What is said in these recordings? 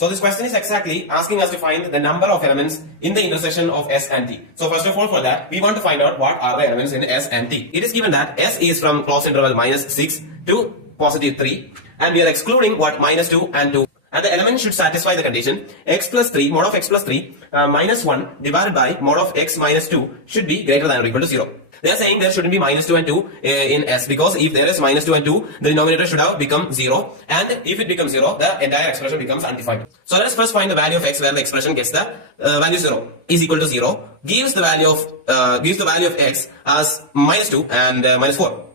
So this question is exactly asking us to find the number of elements in the intersection of S and T. So first of all, for that, we want to find out what are the elements in S and T. It is given that S is from closed interval minus 6 to positive 3, and we are excluding what minus 2 and 2. And the element should satisfy the condition x plus 3, mod of x plus 3 minus 1 divided by mod of x minus 2 should be greater than or equal to 0. They are saying there shouldn't be minus 2 and 2 in S, because if there is minus 2 and 2, the denominator should have become 0, and if it becomes 0, the entire expression becomes undefined. So let us first find the value of x where the expression gets the value 0 is equal to 0, gives the value of x as minus 2 and minus 4.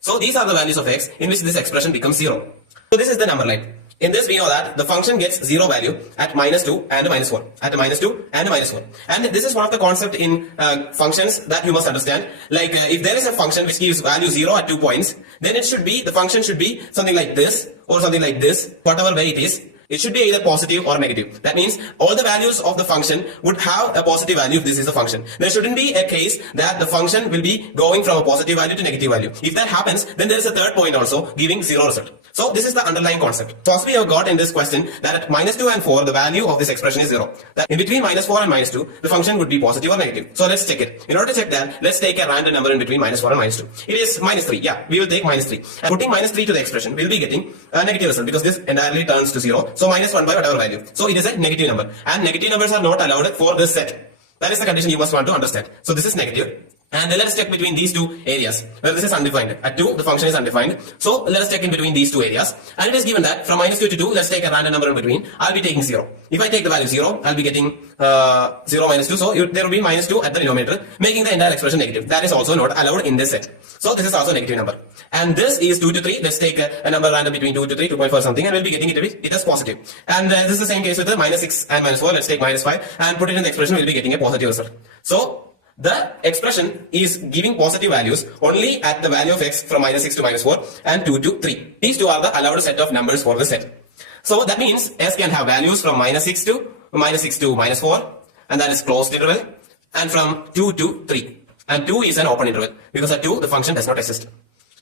So these are the values of x in which this expression becomes 0. So this is the number line. In this, we know that the function gets 0 value at minus 2 and minus 4. At minus 2 and minus 4. And this is one of the concepts in functions that you must understand. Like if there is a function which gives value 0 at 2 points, then the function should be something like this or something like this, whatever way it is. It should be either positive or negative. That means all the values of the function would have a positive value if this is a function. There shouldn't be a case that the function will be going from a positive value to negative value. If that happens, then there is a third point also giving 0 result. So this is the underlying concept. So as we have got in this question that at minus 2 and 4, the value of this expression is 0. That in between minus 4 and minus 2, the function would be positive or negative. So let's check it. In order to check that, let's take a random number in between minus 4 and minus 2. It is minus 3. Yeah, we will take minus 3. And putting minus 3 to the expression, we will be getting a negative result because this entirely turns to 0. So minus 1 by whatever value. So it is a negative number. And negative numbers are not allowed for this set. That is the condition you must want to understand. So this is negative. And then let us check between these two areas. Well, this is undefined. At 2, the function is undefined. So let us check in between these two areas. And it is given that from minus 2 to 2, let's take a random number in between. I'll be taking 0. If I take the value 0, I'll be getting 0 minus 2. So there will be minus 2 at the denominator, making the entire expression negative. That is also not allowed in this set. So this is also a negative number. And this is 2 to 3. Let's take a number random between 2 to 3, 2.4 something, and we'll be getting it as positive. And this is the same case with the minus 6 and minus 4. Let's take minus 5 and put it in the expression. We'll be getting a positive result. So the expression is giving positive values only at the value of x from minus 6 to minus 4 and 2 to 3. These two are the allowed set of numbers for the set. So that means s can have values from minus 6 to minus 4, and that is closed interval, and from 2 to 3. And 2 is an open interval because at 2 the function does not exist.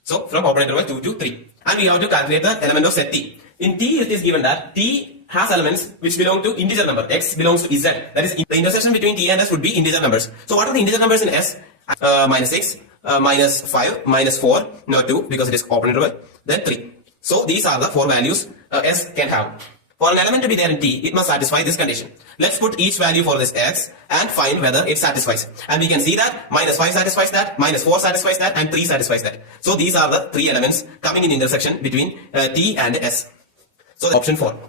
So from open interval 2 to 3. And we have to calculate the element of set t. In t it is given that t has elements which belong to integer number. X belongs to z. That is, the intersection between t and s would be integer numbers. So what are the integer numbers in s? Minus 6, minus 5, minus 4, not 2 because it is open interval, then 3. So these are the 4 values s can have. For an element to be there in t, it must satisfy this condition. Let's put each value for this x and find whether it satisfies. And we can see that minus 5 satisfies that, minus 4 satisfies that, and 3 satisfies that. So these are the 3 elements coming in intersection between t and s. So option 4.